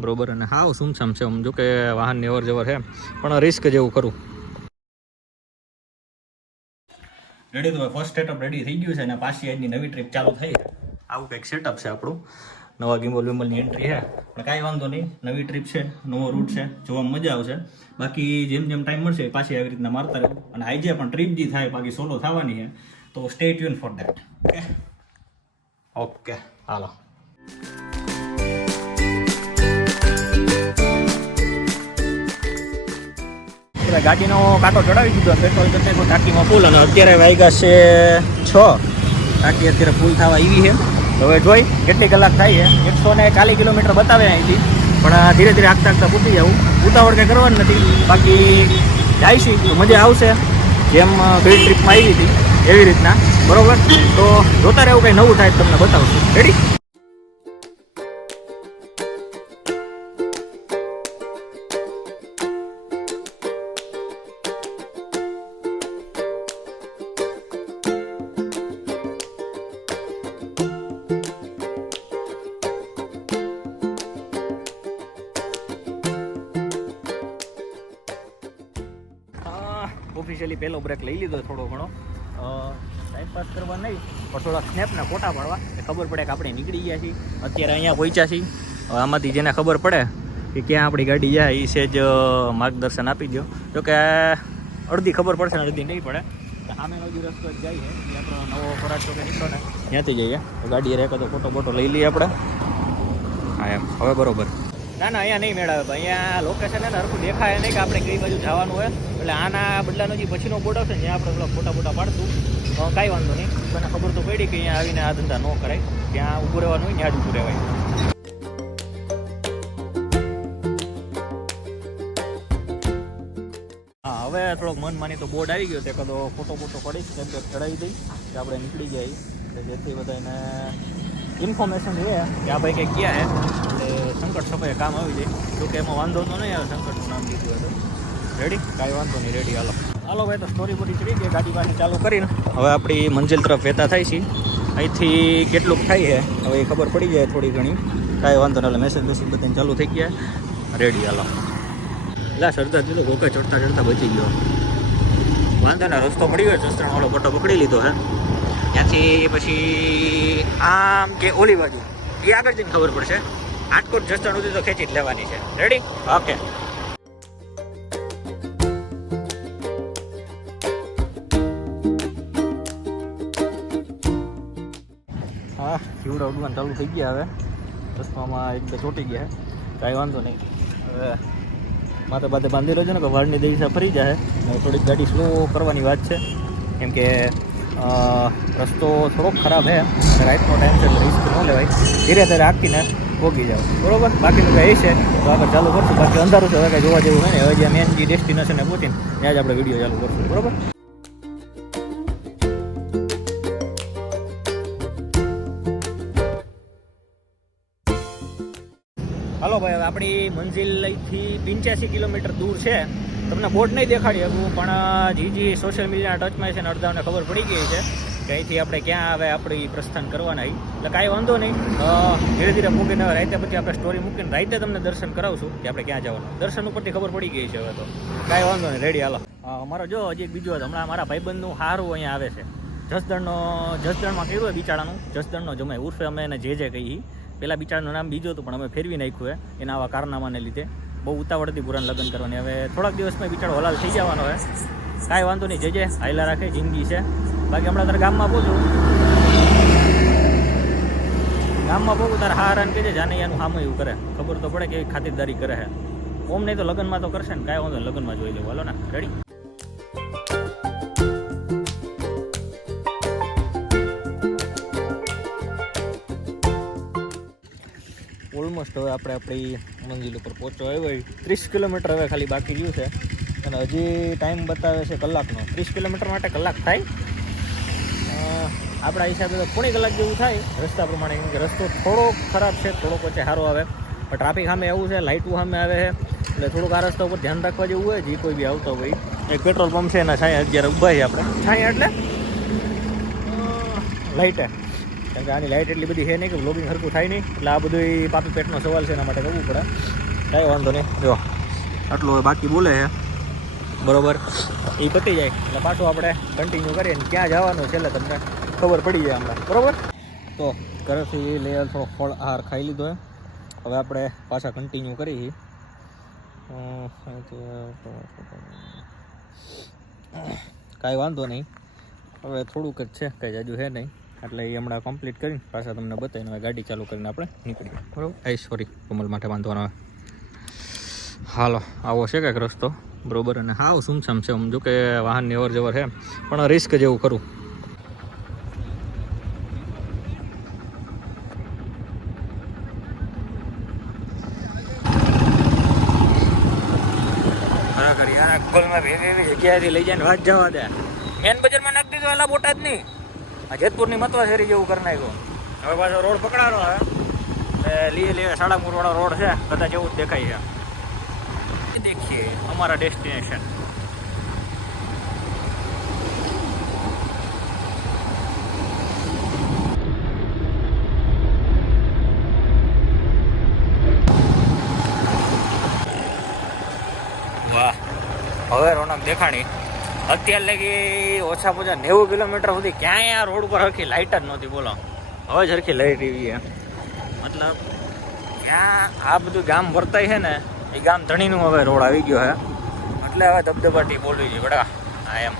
બરોબર. અને હાવ સુમસામ છે આમ. કે વાહનની અવર જવર છે પણ રિસ્ક જેવું ખરું. રેડી તો ફર્સ્ટ સેટઅપ રેડી થઈ ગયું છે અને પાછી આજની નવી ટ્રીપ ચાલુ થઈ આવું કંઈક સેટઅપ છે આપણું. નવા ગિમ્બલ વિમ્બલની એન્ટ્રી છે. પણ કાંઈ વાંધો નહીં. નવી ટ્રીપ છે, નવો રૂટ છે. જોવામાં મજા આવશે. બાકી જેમ જેમ ટાઈમ મળશે, પાછી આવી રીતના મારતા રહેવું અને આજે પણ ટ્રીપ જે થાય, બાકી સોલો થવાની છે. તો stay tune for that okay okay હાલો. એટલે ગાડીનો કાંટો ચડાવી દીધો, પેટ્રોલ કરી કોઈ ટાંકીમાં ફૂલ અને અત્યારે વાગ્યા છે છ. ટાંકી અત્યારે ફૂલ થવા આવી છે. હવે જોઈ, કેટલી કલાક થાય છે. એકસો ને ચાલીસ કિલોમીટર બતાવે અહીંથી. પણ ધીરે ધીરે આગતા આગતા પૂટી જવું ઉતાવળ કંઈ કરવાનું નથી. બાકી જઈશી તો મજા આવશે. જેમ ગ્રીડ ટ્રીપમાં આવી હતી, એવી રીતના. બરોબર? તો જોતા રહેવું કંઈ નવું થાય તમને બતાવશું. રેડી ઓફિશિયલી પહેલો બ્રેક લઈ લીધો થોડો ઘણો. ટાઈમ પાસ કરવા નહીં, પણ થોડા સ્નેપના ફોટા પાડવા. એ ખબર પડે કે આપણે નીકળી ગયા છીએ. અત્યારે અહીંયા પહોંચ્યા છીએ. આમાંથી જેને ખબર પડે કે ક્યાં આપણી ગાડી જાય એ સેજ માર્ગદર્શન આપી દો જો કે, અડધી ખબર પડશે ને અડધી નહીં પડે. સામેનો જે રસ્તો જાય છે આપણો નવો ખોરાક ચોકે નીકળો ત્યાંથી જઈએ. ગાડી રેખો તો ફોટો બોટો લઈ લઈએ આપણે. હા, એમ. હવે બરોબર. ના ના, અહીંયા નહીં મેળવે અહીંયા લોકેશન એને હરખું દેખાય નહીં કે આપણે કઈ બાજુ જવાનું હોય. એટલે આના બદલાનો જે પછીનો બોર્ડ આવશે જ્યાં આપણે પેલા ફોટા ફોટા પાડશું. કાંઈ વાંધો નહીં. મને ખબર તો પડી કે અહીંયા આવીને આ ધંધા ન કરાય. ત્યાં ઊભું રહેવાનું હોય ત્યાં જ ઊભું રહેવાય. હવે થોડોક મન માની તો બોર્ડ આવી ગયો તે કદો ફોટો ફોટો પડીશ કે ચડાવી દઈ આપણે નીકળી જાય એટલે જેથી બધાને ઇન્ફોર્મેશન એ. કે આ ભાઈ કંઈક ગયા હે? એટલે સંકટ સમયે કામ આવી જાય. જોકે એમાં વાંધો તો નહીં આવે શંકરનું નામ લીધું હતું. રેડી કાંઈ વાંધો નહીં રેડી હાલો. હાલો ભાઈ તો સ્ટોરી બોરી ચડી ગઈ ગાડી પાછી ચાલુ કરીને. હવે આપણી મંજિલ તરફ વહેતા થાય છે. અહીંથી કેટલુંક થાય છે? હવે એ ખબર પડી જાય થોડી ઘણી. કાંઈ વાંધો નહીં એટલે મેસેજ મેસેજ બધાને ચાલુ થઈ ગયા. રેડી હાલો. એટલે સરદાર દીધો ગોકા ચડતા ચડતા બચી ગયો. વાંધો ના રસ્તો પડી ગયો ચસ્ત્રણ વાળો પટ્ટો પકડી લીધો હે. ત્યાંથી પછી આમ કે ઓલી બાજુ. એ આગળ જઈને ખબર પડશે. આટકોટ જસણ સુધી તો ખેંચી જ લેવાની છે. રેડી ઓકે હા જીવડા ઉડવાનું ચાલુ થઈ ગયા હવે. રસ્તામાં એક બે ચોટી ગયા. કાંઈ વાંધો નહીં. હવે માથે બાથે બાંધી રહ્યો છે ને, કે વાળની દિશા ફરી જાય થોડીક ગાડી સ્લો કરવાની વાત છે. કેમ કે રસ્તો થોડોક ખરાબ છે રાઈટનો ટાઈમ છે એટલે રિસ્ક ન લેવાય ધીરે ધીરે આંકીને પોગી જાવ બરોબર બાકીનું કંઈ છે તો આગળ ચાલુ કરશું બાકી અંધારું છે હવે કાંઈ જોવા જેવું નહીં હવે જે મેન જે ડેસ્ટિનેશને પહોંચીને ત્યાં જ આપણે વીડિયો ચાલુ કરશું બરોબર હાલો ભાઈ હવે આપણી મંજિલ અહીંથી પંચ્યાસી કિલોમીટર દૂર છે તમને બોર્ડ નહીં દેખાડી શકું, પણ જી જી સોશિયલ મીડિયાના ટચમાં છે ને અડધાને ખબર પડી ગઈ છે કે અહીંથી આપણે ક્યાં આવે, આપણી પ્રસ્થાન કરવાના એટલે કાંઈ વાંધો નહીં. ધીરે ધીરે મૂકીને રાતે પછી આપણે સ્ટોરી મૂકીને રાતે તમને દર્શન કરાવશું કે આપણે ક્યાં જવાનું. દર્શન ઉપરથી ખબર પડી ગઈ છે હવે તો. કાંઈ વાંધો નહીં રેડી હાલો. અમારો જો હજી એક બીજો હમણાં મારા ભાઈબંધનું હારું અહીંયા આવે છે. જસદણનો, જસદણમાં કહ્યું હોય બિચારાનું? જસદણનો જમાય ઉર્ફે અમે એને જે જે કહી. પેલા બિચારાનું નામ બીજું હતું, પણ અમે ફેરવી નાખ્યું છે એના આવા કારનામાને લીધે. બહુ ઉતાવળથી પુરાણ લગ્ન કરવાની. હવે થોડાક દિવસમાં બિચારો હલાલ થઈ જવાનો હોય કાંઈ વાંધો નહીં જે જે હાયલા રાખે, જિંદગી છે. બાકી હમણાં તારે ગામમાં પહોંચું ગામમાં પહોંચું તારે હા હારાને કહેજે, જાને એનું સામે એવું કરે. ખબર તો પડે કે એવી ખાતિરદારી કરે છે. ઓમ નહીં તો લગ્નમાં તો કરશે ને, કાંઈ વાંધો લગ્નમાં જોઈ લેવું. હાલો ને રેડી ઓલમોસ્ટ હવે આપણે આપણી મંજિલ ઉપર પહોંચવા આવ્યો હોય ત્રીસ કિલોમીટર હવે ખાલી બાકી રહ્યું છે. અને હજી ટાઈમ બતાવે છે કલાકનો. ત્રીસ કિલોમીટર માટે કલાક થાય. આપણા હિસાબે તો પોણી કલાક જેવું થાય. રસ્તા પ્રમાણે કેમ કે રસ્તો થોડો ખરાબ છે થોડોક વચ્ચે સારો આવે. પણ ટ્રાફિક સામે એવું છે લાઇટું સામે આવે છે. એટલે થોડુંક આ રસ્તા ઉપર ધ્યાન રાખવા જેવું હોય જે કોઈ બી આવતો હોય. એક પેટ્રોલ પંપ છે એના છાંય અત્યારે ઊભા છે આપણે. છાંય એટલે? લાઇટે કારણ કે આની લાઇટ એટલી બધી છે નહીં કે બ્લોગિંગ સરખું થાય નહીં. એટલે આ બધું પાપી પેટનો સવાલ છે એના માટે કરવું પડે. કાંઈ વાંધો નહીં. જો, આટલું બાકી બોલે છે. બરોબર. એ પતી જાય. એટલે પાછું આપણે કન્ટિન્યુ કરીએ ને ક્યાં જવાનું છે એટલે તમને ખબર પડી જાય હમણાં. બરોબર? તો ઘરેથી લઈ થોડો ફળ આહાર ખાઈ લીધો હવે આપણે પાછા કન્ટિન્યુ કરી કાંઈ વાંધો નહીં. હવે થોડુંક જ છે, કંઈ જાજુ છે નહીં. એટલે એ હમણાં કમ્પ્લીટ કરીને પાછા તમને બતાવીને હવે ગાડી ચાલુ કરીને આપણે નીકળીએ. બરાબર. એ સોરી કમલ માટે વાંધો આવે હાલો આવો છે કંઈક રસ્તો? બરોબર અને હાવ સુમસામ છે સમજો કે વાહનની અવર જવર છે પણ રિસ્ક જેવું ખરું. ખરેખર યાર અક્કલમાં એવી એવી જગ્યાએથી લઈ જાય વાત જવા દે. મેન બજારમાં નાખી દીધો એલા બોટાદ નહીં આ જેતપુરની મતવા શેરી જેવું કરી નાખ્યો. હવે પાછો રોડ પકડાનો હવે લીએ લીએ સાળંગપુર વાળો રોડ છે કદાચ એવું જ દેખાય છે. દેખીએ અમારા ડેસ્ટિનેશન. હવે રોનક દેખાણી. અત્યાર લગી ઓછા પોછા નેવું કિલોમીટર સુધી ક્યાંય આ રોડ ઉપર હરખી લાઇટ જ નહોતી બોલો. હવે જ હરખી લાઇટ એવી મતલબ ત્યાં આ બધું ગામ વર્તાય છે ને એ ગામ ધણીનું હવે રોડ આવી ગયો છે. એટલે હવે ધબધબાટી બોલવી જોઈએ બડા હા એમ.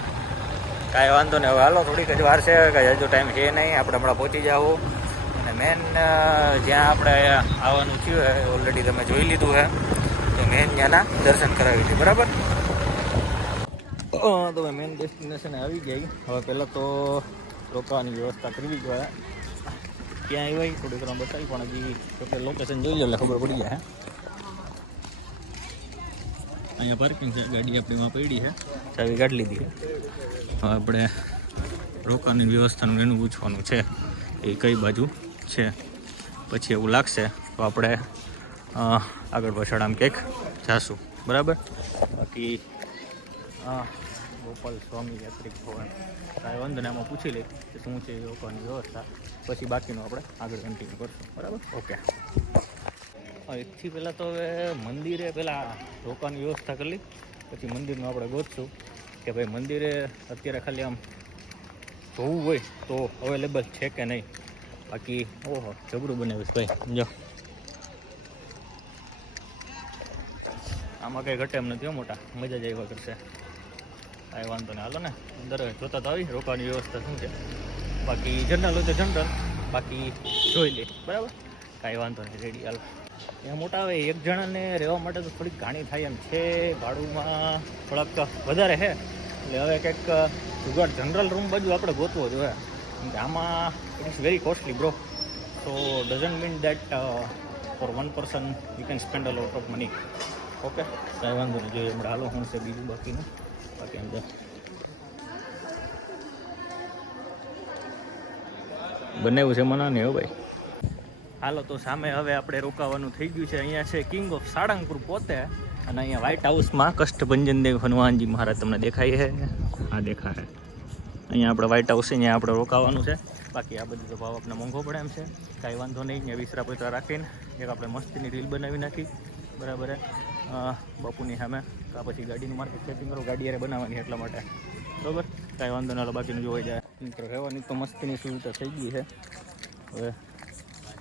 કાંઈ વાંધો નહીં હવે હાલો થોડીક જ વાર છે કાંઈ હજુ ટાઈમ છે નહીં આપણે હમણાં પહોંચી જાવ અને મેન જ્યાં આપણે આવવાનું થયું છે ઓલરેડી તમે જોઈ લીધું છે તો મેન ત્યાંના દર્શન કરાવી છે બરાબર? અ, તો મેન ડેસ્ટિનેશન આવી ગઈ. હવે પહેલાં તો રોકાવાની વ્યવસ્થા કરવી જોઈએ. ક્યાં આવ્યા થોડીક વાર બતાવી પણ હજી તો લોકેશન જોઈ લો એટલે ખબર પડી જાય અહીંયા પાર્કિંગ છે ગાડી આપણીમાં પડી છે. ચાવી કાઢી લીધી છે. હવે આપણે રોકવાની વ્યવસ્થાનું એનું પૂછવાનું છે. એ કઈ બાજુ છે? પછી એવું લાગશે તો આપણે આગળ પાછળ આમ કંઈક જાશું. બરાબર? બાકી હા ગોપાલ સ્વામી યાત્રિક ભવન. કાંઈ વાંધો એમાં આમાં પૂછી લઈ કે શું છે એ રોકવાની વ્યવસ્થા. પછી બાકીનું આપણે આગળ કન્ટિન્યુ કરશું. બરાબર? ઓકે. એકથી પહેલાં તો હવે મંદિરે પહેલાં રોકવાની વ્યવસ્થા કરી લઈ. પછી મંદિરનું આપણે ગોતશું કે ભાઈ મંદિરે અત્યારે ખાલી આમ જોવું હોય તો અવેલેબલ છે કે નહીં? બાકી ઓહો જબરું બનાવીશ ભાઈ. સમજો. આમાં કંઈ ઘટે એમ નથી હો મોટા. મજા જ આવ્યા કરશે. કાંઈ વાંધો નહીં. હાલો ને, અંદર જોતા તો આવી. રોકાવાની વ્યવસ્થા શું છે? બાકી જનરલ હોય તો જનરલ બાકી જોઈ લે. બરાબર? કાંઈ વાંધો નહીં રેડી હાલો. એ મોટા આવે, એક જણાને રહેવા માટે તો થોડીક ઘાણી થાય એમ છે. ભાડુંમાં થોડાક વધારે છે. એટલે હવે કંઈક જુગાડ જનરલ રૂમ બાજુ આપણે ગોતવો જોઈએ. આમાં it is very costly bro so doesn't mean that for one person you can spend a lot of money okay કાંઈ વાંધો નહીં, જોઈએ હમણાં. હાલો શું છે બીજું બાકીનું. બાકી અંદર બનાવ્યું છે મના નહીં હો ભાઈ. હાલો તો સામે હવે આપણે રોકાવાનું થઈ ગયું છે. અહીંયા છે કિંગ ઓફ સાળંગપુર પોતે અને અહીંયા વ્હાઇટ હાઉસમાં કષ્ટભંજન દેવ હનુમાનજી મહારાજ તમને દેખાય છે. હા દેખાય અહીંયા આપણે વ્હાઇટ હાઉસ અહીંયા આપણે રોકાવાનું છે. બાકી આ બધું તો ભાવ આપણે મોંઘો પડે એમ છે. કાંઈ વાંધો નહીં અહીંયા વિસરા પૈસા રાખીને એક આપણે મસ્તીની રીલ બનાવી નાખી. બરાબર બાપુની સામે. કા પછી ગાડીનું માર્કેટ સેટિંગ કરો, ગાડી યારે બનાવવાની એટલા માટે. બરાબર? કાંઈ વાંધો ના બાકીનું જોવાઈ જાય. મિત્રો રહેવાની તો મસ્તીની સુવિધા થઈ ગઈ છે. હવે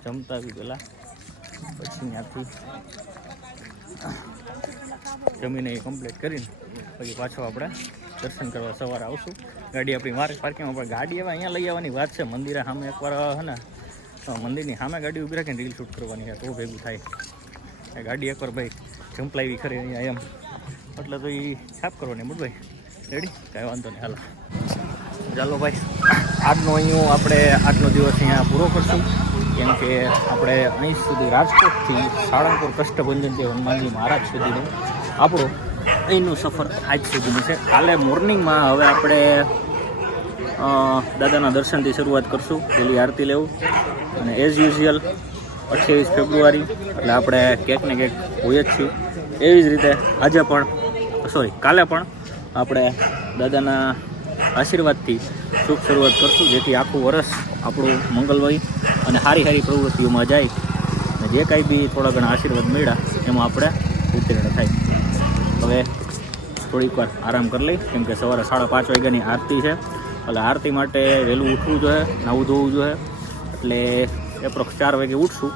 જમતા આવી પહેલાં પછી ત્યાંથી જમીને એ કમ્પ્લીટ કરીને પછી પાછો આપણે દર્શન કરવા સવારે આવશું. ગાડી આપણી માર્ગ પાર્કિંગમાં પણ ગાડી હવે અહીંયા લઈ આવવાની વાત છે. મંદિરે સામે એકવાર, હે ને? મંદિરની સામે ગાડી ઊભી રાખીને રીલ શૂટ કરવાની છે. તો ભેગું થાય. ગાડી એકવાર ભાઈ જંપલાવી ખરી અહીંયા એમ. એટલે તો એ છાપ કરવાની ભાઈ રેડી કાંઈ વાંધો નહીં, હાલો. ચાલો ભાઈ, આજનો અહીંયા આપણે આજનો દિવસ અહીંયા પૂરો કરશું. કેમ કે આપણે અહીં સુધી રાજકોટથી સાળંગપુર કષ્ટભંજન જે હનુમાનજી મહારાજ સુધીનું આપણું અહીંનું સફર આજ સુધીનું છે. કાલે મોર્નિંગમાં હવે આપણે દાદાના દર્શનથી શરૂઆત કરશું. પેલી આરતી લેવું. અને એઝ યુઝ્યુઅલ અઠ્યાવીસ ફેબ્રુઆરી, એટલે આપણે કેક ને કેક હોય જ છીએ. એવી જ રીતે આજે પણ સોરી કાલે પણ આપણે દાદાના આશીર્વાદથી શુભ શરૂઆત કરશું, જેથી આખું વર્ષ આપણું મંગલ હોય અને સારી સારી પ્રવૃત્તિઓમાં જાય. અને જે કાંઈ બી થોડા ઘણા આશીર્વાદ મળ્યા, એમાં આપણે ઉત્તીર્ણ થાય. હવે થોડીક વાર આરામ કરી લઈ, કેમ કે સવારે સાડા પાંચ વાગ્યાની આરતી છે. એટલે આરતી માટે વહેલું ઉઠવું જોઈએ, નાવું ધોવું જોઈએ. એટલે એપ્રોક્સ ચાર વાગે ઉઠશું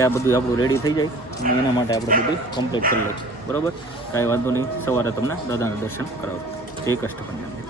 આ બધું આપણું રેડી થઈ જાય. અને એના માટે આપણે બધું કમ્પ્લીટ કરી લઈશું. બરાબર? કાંઈ વાંધો નહીં. સવારે તમને દાદાના દર્શન કરાવું. જય કષ્ટકન્યા